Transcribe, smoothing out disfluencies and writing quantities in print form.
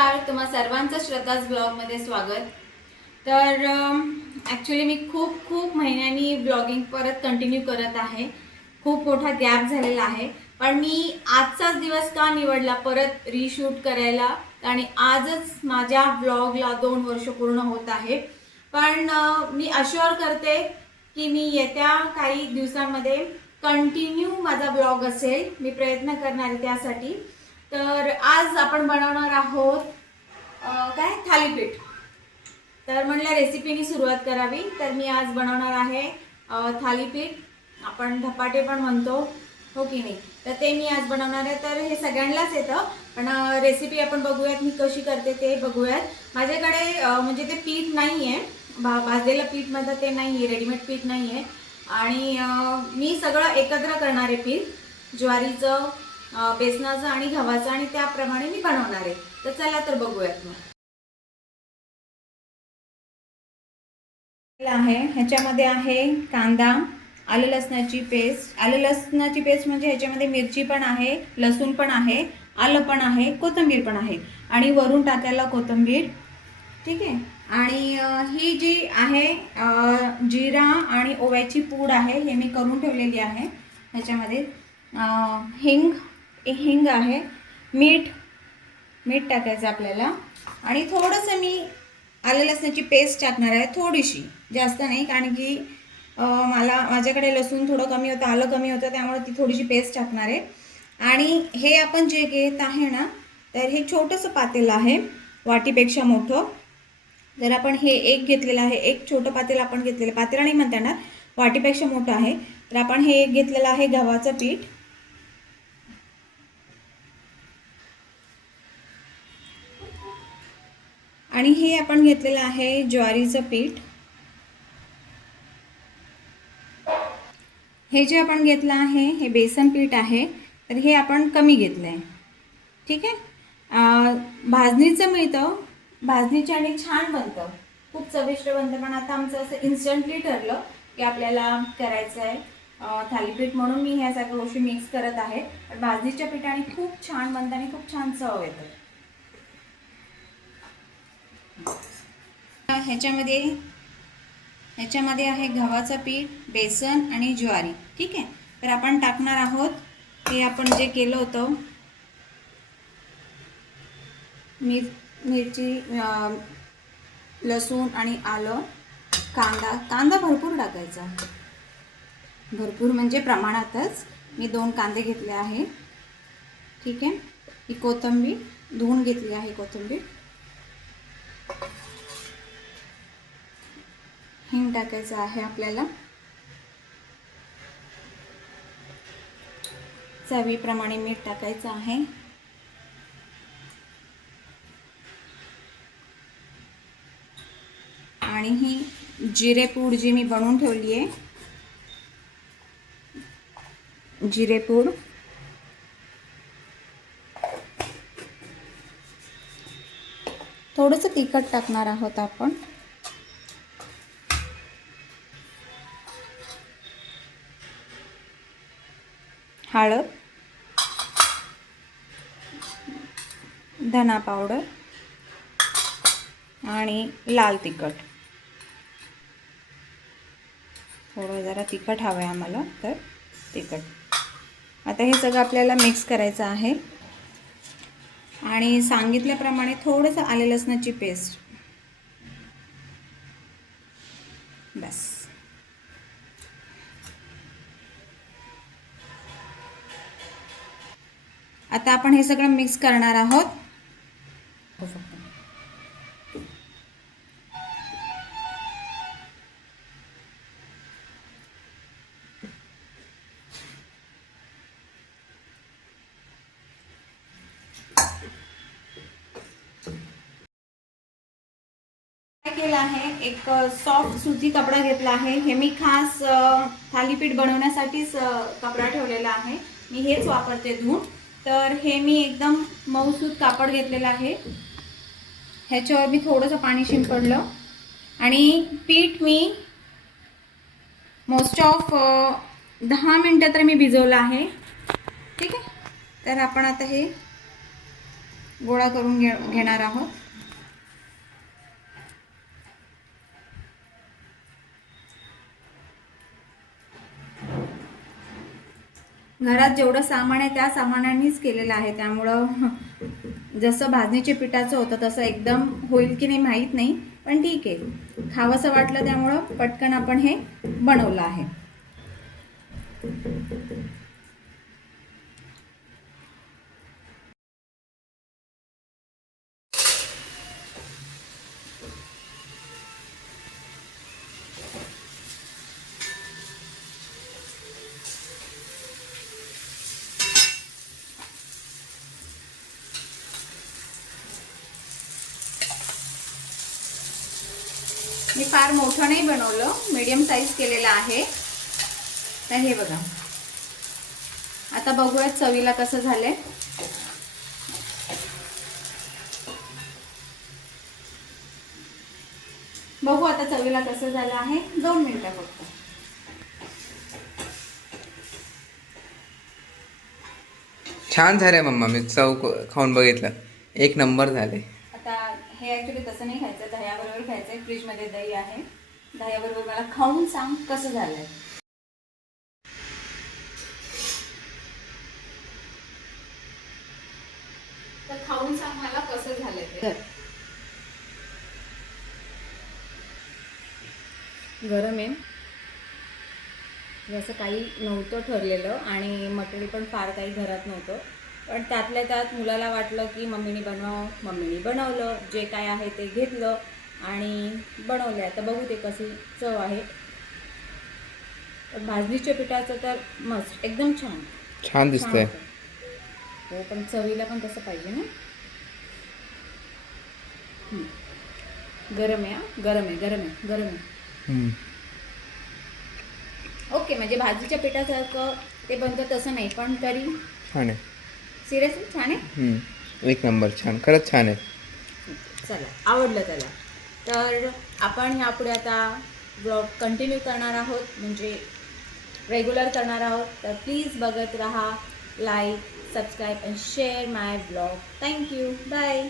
नमस्कार, तुम्हा सर्वांचं श्रद्धाज ब्लॉगमध्ये स्वागत। तर ॲक्च्युली मी खूप महिन्यांनी ब्लॉगिंग परत कंटिन्यू करत आहे। खूप मोठा गॅप झालेला आहे, पण मी आजचाच दिवस का निवडला परत रीशूट करायला, आणि आजच माझ्या ब्लॉगला 2 वर्ष पूर्ण होत आहे। पण मी अश्योर करते की मी येत्या काही दिवसांमध्ये कंटिन्यू माझा ब्लॉग असेल। मी प्रयत्न करणार आहे त्यासाठी। तर आज आपण बनवणार आहोत काय थालीपीठ। तर म्हणलं रेसिपीनी सुरुवात करावी, तर मी आज बनवणार आहे थालीपीठ। आपण धपाटे पण म्हणतो, हो की नाही? तर ते मी आज बनवणार आहे। तर हे सगळ्यांनाच येतं, पण रेसिपी आपण बघूयात मी कशी करते ते बघूयात। माझ्याकडे म्हणजे ते पीठ नाही आहे, भाजलेलं पीठ मध्ये ते नाही आहे, रेडीमेड पीठ नाही आहे। आणि मी सगळं एकत्र करणार आहे, पीठ ज्वारीचं, बेसनाचं आणि गव्हाचं, आणि त्याप्रमाणे मी बनवणार आहे। तर चला तर बघूयात। मग आहे ह्याच्यामध्ये आहे कांदा, आलं लसणाची पेस्ट। आलं लसणाची पेस्ट म्हणजे ह्याच्यामध्ये मिरची पण आहे, लसूण पण आहे, आलं पण आहे, कोथिंबीर पण आहे, आणि वरून टाकायला कोथिंबीर, ठीक आहे। आणि ही जी आहे जिरा आणि ओव्याची पूड आहे, हे मी करून ठेवलेली आहे। ह्याच्यामध्ये हिंग आहे, मीठ टाकायचं आपल्याला, आणि थोडंसं मी आलं लसणाची पेस्ट टाकणार आहे, थोडीशी, जास्त नाही, कारण की माझ्याकडे लसूण थोडं कमी होतं, आलं कमी होतं, त्यामुळे ती थोडीशी पेस्ट टाकणार आहे। आणि हे आपण जे घेत आहे ना, तर हे छोटंसं पातेलं आहे, वाटीपेक्षा मोठं। जर आपण हे एक घेतलेलं आहे, एक छोटं पातेलं आपण घेतलेलं, पातेलं नाही म्हणता येणार, वाटीपेक्षा मोठं आहे। तर आपण हे एक घेतलेलं आहे गव्हाचं पीठ, आणि हे आपण घेतलेलं आहे ज्वारीचं पीठ। हे जे आपण घेतलं आहे हे बेसन पीठ आहे, तर हे आपण कमी घेतलं आहे, ठीक आहे। भाजणीचं मिळतं, भाजणीच्याने छान बनतं, खूप चविष्ट बनतं। पण आता आमचं असं इन्स्टंटली ठरलं की आपल्याला करायचं आहे थालीपीठ, म्हणून मी ह्या सगळ्या गोष्टी मिक्स करत आहे। पण भाजणीच्या पिठाने खूप छान बनतं आणि खूप छान चव येतं। ह्याच्यामध्ये आहे गव्हाचं पीठ, बेसन आणि ज्वारी, ठीक आहे। तर आपण टाकणार आहोत हे आपण जे केलं होतं, मिरची, लसूण आणि आलं, कांदा भरपूर टाकायचा, भरपूर म्हणजे प्रमाणातच। मी 2 कांदे घेतले आहे, ठीक आहे। ही कोथिंबीर धुवून घेतली आहे, कोथिंबीर, हिंग टाकायचं आहे आपल्याला, चवीप्रमाणे मीठ टाकायचं आहे, आणि ही जिरेपूड जी मी बनवून ठेवली आहे, जिरेपूड, थोडंसं तिखट टाकणार आहोत आपण, हळद, धना पावडर आणि लाल तिखट, थोडं जरा तिखट हवं आहे आम्हाला, तर तिखट। आता हे सगळं आपल्याला मिक्स करायचं आहे, आणि सांगितल्याप्रमाणे थोडंसं आलं लसणाची पेस्ट, बस। आता आपण हे सगळं मिक्स करणार आहोत। काय केलं आहे, एक सॉफ्ट सुती कपडा घेतला आहे, हे मी खास थालीपीठ बनवण्यासाठीच कपडा ठेवलेला आहे, मी हेच वापरते धुवून। तर हे मी एकदम मऊसूत कापड घेतलेलं आहे, ह्याच्यावर मी थोडंसं पाणी शिंपडलं, आणि पीठ मी मोस्ट ऑफ 10 मिनटं तर मी भिजवलं आहे, ठीक आहे। तर आपण आता हे गोळा करून घेणार आहोत. घरात जेवढं सामान आहे त्या सामानानेच केलेलं आहे, त्यामुळं जसं भाजणीच्या पिठाचं होतं तसं एकदम होईल की नाही माहीत नाही, पण ठीक आहे, खावंसं वाटलं त्यामुळं पटकन आपण हे बनवलं आहे. मी फार मोठं नाही बनवलं, मीडियम साईज केलेला आहे. तर हे बघा, आता बघूयात चवीला कसं झालंय. बघू आता चवीला कसं झालं आहे. 2 मिनिटं फक्त. छान झालंय मम्मा, मी चव खाऊन बघितलं, एक नंबर झाले. आता हे ॲक्च्युली तसं नाही खायचं, दह्याबरोबर खायचं आहे. फ्रीजमध्ये दही आहे, दह्याबरोबर मला खाऊन सांग कसं झालंय. तर खाऊन सांग मला कसं झालंय ते. गरम आहे, जसं काही नव्हतं ठरलेलं आणि मटेरियल पण फार काही घरात नव्हतं, पण त्यातल्या त्यात मुलाला वाटलं की मम्मीने बनवलं, जे काय आहे ते घेतलं आणि बनवलं. आता बघू ते कशी चव आहे. भाजणीच्या पिठाचं तर मस्त, एकदम छान छान दिसतंय. हो, पण चवीला पण तसं पाहिजे ना. गरम आहे, गरम आहे. ओके, म्हणजे भाजीच्या पिठासारखं ते बनतं तसं नाही, पण तरी छान आहे. सिरियसली छान आहे. एक नंबर, छान, खरंच छान आहे. चला, आवडलं त्याला. तर आपण यापुढे आता ब्लॉग कंटिन्यू करणार आहोत, म्हणजे रेग्युलर करणार आहोत. तर प्लीज बघत राहा, like, subscribe and share my blog. Thank you, bye.